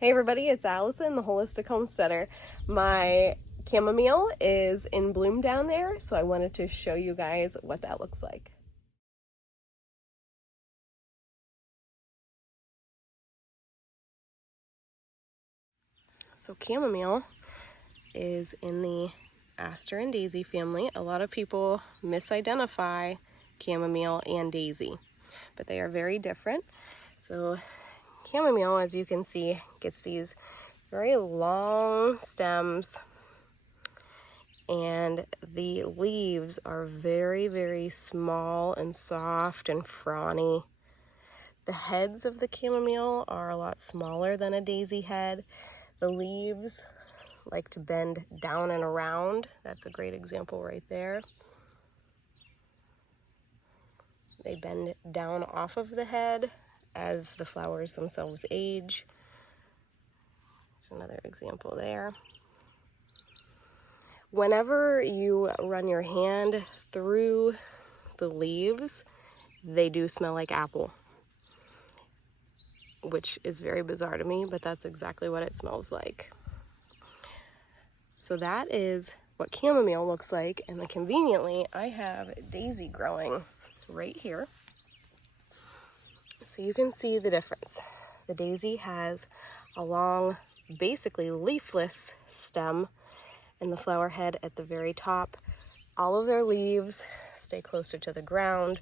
Hey everybody, it's Allison, the Holistic Homesteader. My chamomile is in bloom down there, so I wanted to show you guys what that looks like. So chamomile is in the aster and daisy family. A lot of people misidentify chamomile and daisy, but they are very different. So chamomile, as you can see, gets these very long stems, and the leaves are very, very small and soft and frondy. The heads of the chamomile are a lot smaller than a daisy head. The leaves like to bend down and around. That's a great example right there. They bend down off of the head as the flowers themselves age. There's another example there. Whenever you run your hand through the leaves, they do smell like apple, which is very bizarre to me, but that's exactly what it smells like. So that is what chamomile looks like, and conveniently, I have daisy growing right here. So you can see the difference. The daisy has a long, basically leafless stem, and the flower head at the very top. All of their leaves stay closer to the ground.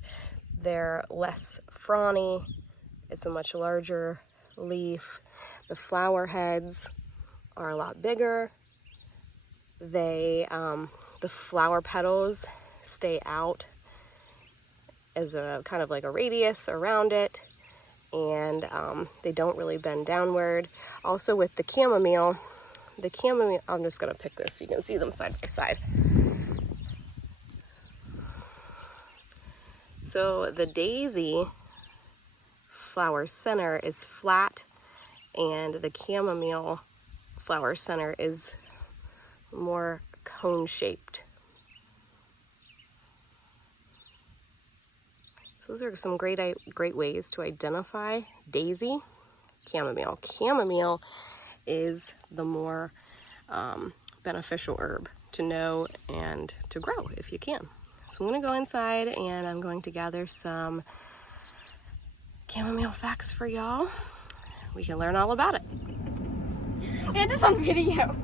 They're less frondy. It's a much larger leaf. The flower heads are a lot bigger. The flower petals stay out as a kind of like a radius around it, and they don't really bend downward. Also with the chamomile, I'm just gonna pick this so you can see them side by side. So the daisy flower center is flat, and the chamomile flower center is more cone shaped. So those are some great ways to identify daisy, chamomile. Chamomile is the more beneficial herb to know and to grow if you can. So I'm going to go inside and I'm going to gather some chamomile facts for y'all. We can learn all about it. Get this on video.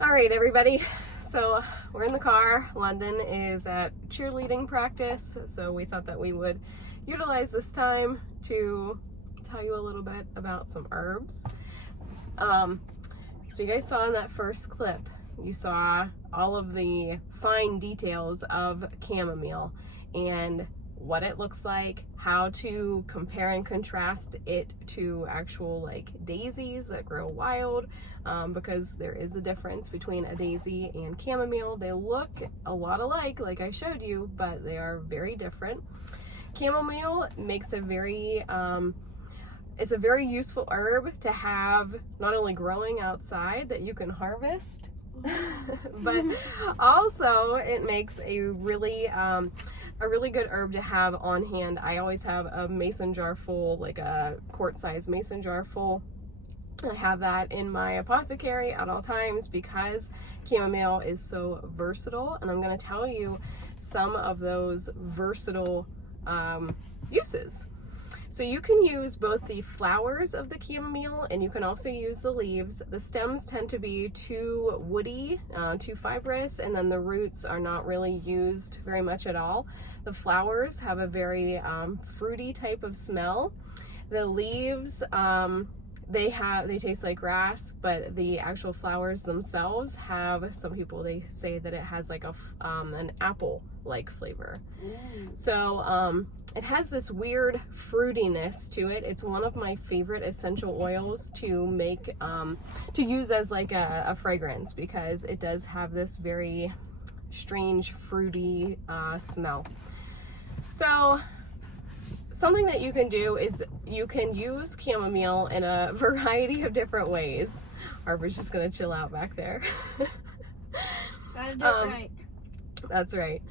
All right, everybody. So we're in the car. London is at cheerleading practice, so we thought that we would utilize this time to tell you a little bit about some herbs. So you guys saw in that first clip, you saw all of the fine details of chamomile and what it looks like, how to compare and contrast it to actual like daisies that grow wild, because there is a difference between a daisy and chamomile. They look a lot alike, like I showed you, but they are very different. Chamomile makes a very it's a very useful herb to have, not only growing outside that you can harvest, but also it makes a really good herb to have on hand. I always have a mason jar full, like a quart-sized mason jar full. I have that in my apothecary at all times because chamomile is so versatile, and I'm going to tell you some of those versatile uses. So you can use both the flowers of the chamomile, and you can also use the leaves. The stems tend to be too woody, too fibrous, and then the roots are not really used very much at all. The flowers have a very fruity type of smell. The leaves, they taste like grass, but the actual flowers themselves have, some people, they say that it has like an apple-like flavor. So it has this weird fruitiness to it. It's one of my favorite essential oils to make, to use as like a fragrance, because it does have this very strange fruity smell. So something that you can do is you can use chamomile in a variety of different ways. Harper's just gonna chill out back there. Gotta do it right. That's right.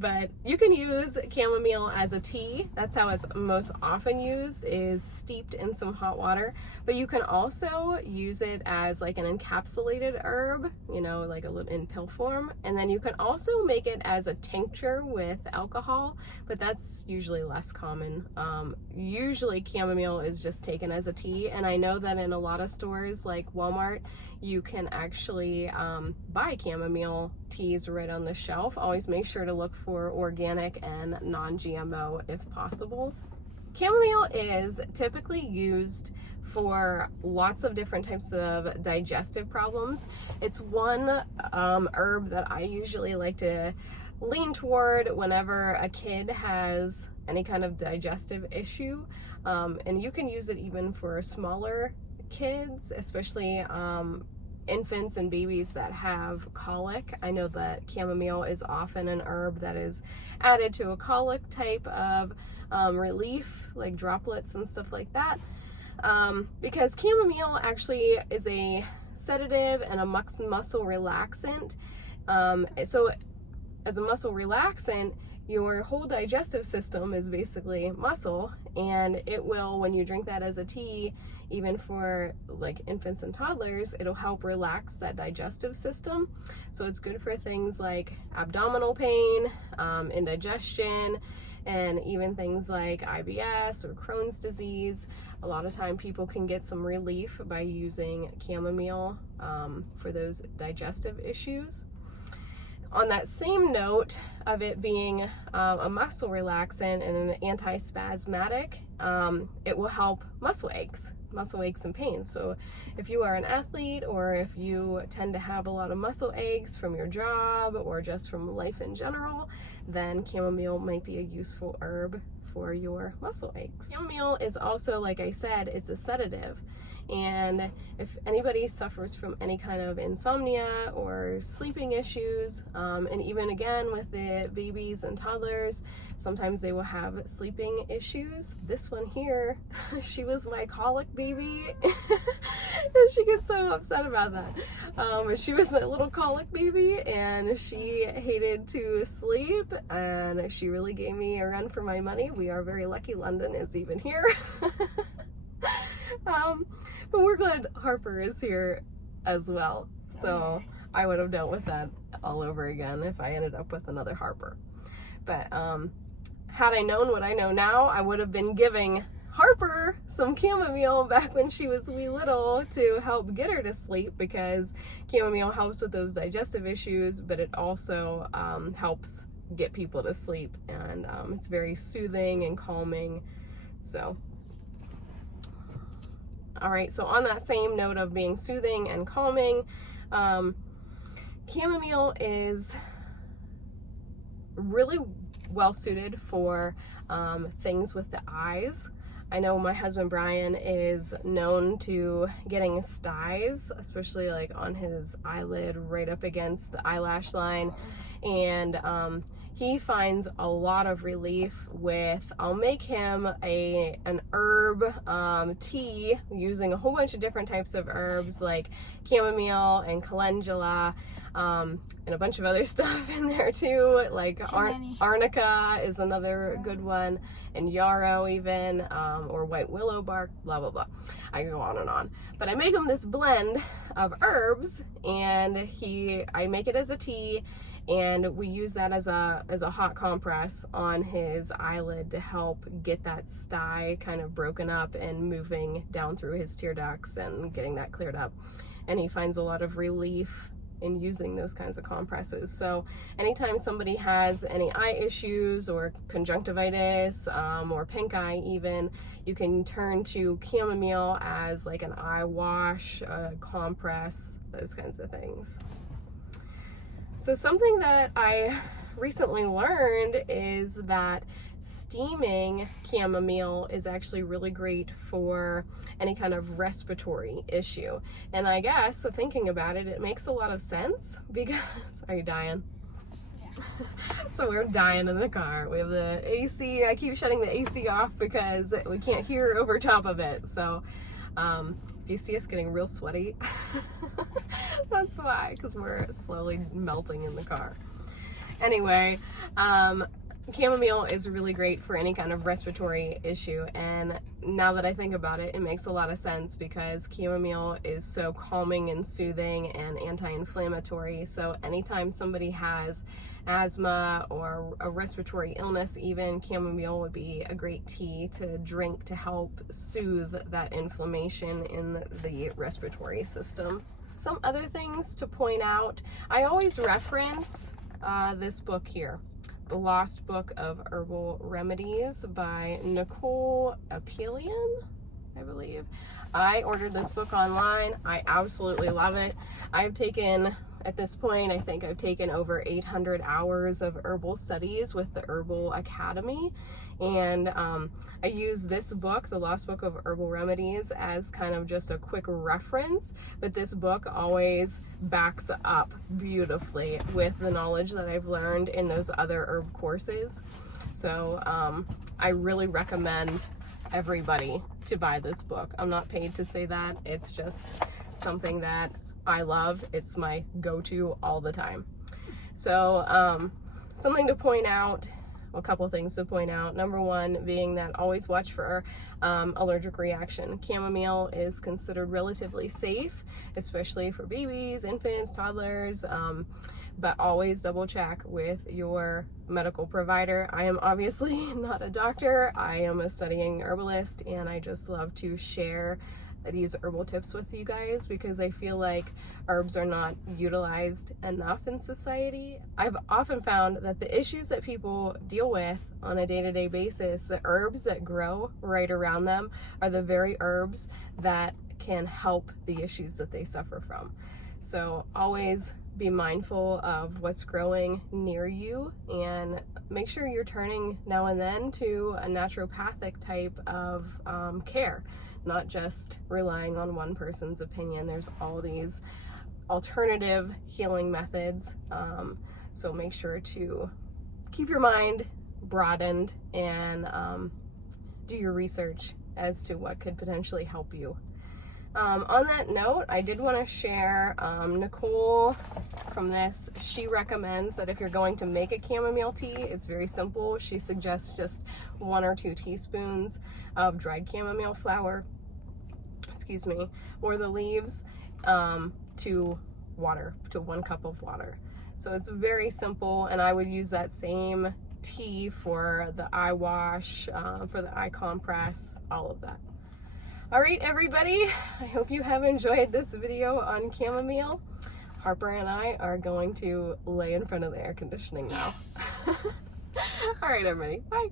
But you can use chamomile as a tea. That's how it's most often used, is steeped in some hot water. But you can also use it as like an encapsulated herb, you know, like a little in pill form. And then you can also make it as a tincture with alcohol, but that's usually less common. Usually chamomile is just taken as a tea. And I know that in a lot of stores like Walmart, you can actually buy chamomile teas right on the shelf. Always make sure to look for organic and non-GMO if possible. Chamomile is typically used for lots of different types of digestive problems. It's one herb that I usually like to lean toward whenever a kid has any kind of digestive issue. And you can use it even for smaller kids, especially infants and babies that have colic. I know that chamomile is often an herb that is added to a colic type of relief, like droplets and stuff like that, because chamomile actually is a sedative and a muscle relaxant. So as a muscle relaxant, your whole digestive system is basically muscle, and it will, when you drink that as a tea, even for like infants and toddlers, it'll help relax that digestive system. So it's good for things like abdominal pain, indigestion, and even things like IBS or Crohn's disease. A lot of time people can get some relief by using chamomile for those digestive issues. On that same note of it being a muscle relaxant and an anti-spasmodic, it will help muscle aches and pains. So if you are an athlete, or if you tend to have a lot of muscle aches from your job or just from life in general, then chamomile might be a useful herb for your muscle aches. Chamomile is also, like I said, it's a sedative. And if anybody suffers from any kind of insomnia or sleeping issues, and even again with the babies and toddlers, sometimes they will have sleeping issues. This one here, she was my colic baby. And she gets so upset about that. She was my little colic baby, and she hated to sleep, and she really gave me a run for my money. We are very lucky London is even here. But we're glad Harper is here as well. So I would have dealt with that all over again if I ended up with another Harper. But had I known what I know now, I would have been giving Harper some chamomile back when she was wee little to help get her to sleep, because chamomile helps with those digestive issues, but it also helps get people to sleep, and it's very soothing and calming. So all right, so on that same note of being soothing and calming, chamomile is really well suited for things with the eyes. I know my husband Brian is known to getting styes, especially like on his eyelid right up against the eyelash line, and he finds a lot of relief with, I'll make him an herb tea using a whole bunch of different types of herbs like chamomile and calendula, and a bunch of other stuff in there too, like arnica is another good one, and yarrow even, or white willow bark, blah blah blah. I can go on and on, but I make him this blend of herbs, and I make it as a tea, and we use that as a hot compress on his eyelid to help get that stye kind of broken up and moving down through his tear ducts and getting that cleared up. And he finds a lot of relief in using those kinds of compresses. So anytime somebody has any eye issues or conjunctivitis, or pink eye even, you can turn to chamomile as like an eye wash, compress, those kinds of things. So something that I recently learned is that steaming chamomile is actually really great for any kind of respiratory issue. And I guess, thinking about it, it makes a lot of sense because, are you dying? Yeah. So we're dying in the car. We have the AC, I keep shutting the AC off because we can't hear over top of it. So if you see us getting real sweaty, that's why, because we're slowly melting in the car. Anyway, chamomile is really great for any kind of respiratory issue, and now that I think about it, it makes a lot of sense because chamomile is so calming and soothing and anti-inflammatory. So anytime somebody has asthma or a respiratory illness, even, chamomile would be a great tea to drink to help soothe that inflammation in the respiratory system. Some other things to point out, I always reference this book here, The Lost Book of Herbal Remedies by Nicole Apelian, I believe. I ordered this book online. I absolutely love it. I've taken, at this point, I think I've taken over 800 hours of herbal studies with the Herbal Academy. And I use this book, The Lost Book of Herbal Remedies, as kind of just a quick reference, but this book always backs up beautifully with the knowledge that I've learned in those other herb courses. So I really recommend everybody to buy this book. I'm not paid to say that. It's just something that I love. It's my go-to all the time. So something to point out, a couple things to point out. Number one being that always watch for allergic reaction. Chamomile is considered relatively safe, especially for babies, infants, toddlers, but always double check with your medical provider. I am obviously not a doctor. I am a studying herbalist, and I just love to share these herbal tips with you guys because I feel like herbs are not utilized enough in society. I've often found that the issues that people deal with on a day-to-day basis, the herbs that grow right around them are the very herbs that can help the issues that they suffer from. So always be mindful of what's growing near you, and make sure you're turning now and then to a naturopathic type of care, not just relying on one person's opinion. There's all these alternative healing methods, so make sure to keep your mind broadened and do your research as to what could potentially help you. On that note, I did want to share Nicole from this. She recommends that if you're going to make a chamomile tea, it's very simple. She suggests just 1 or 2 teaspoons of dried chamomile flower, or the leaves, to 1 cup of water. So it's very simple, and I would use that same tea for the eye wash, for the eye compress, all of that. All right, everybody, I hope you have enjoyed this video on chamomile. Harper and I are going to lay in front of the air conditioning now. All right, everybody, bye.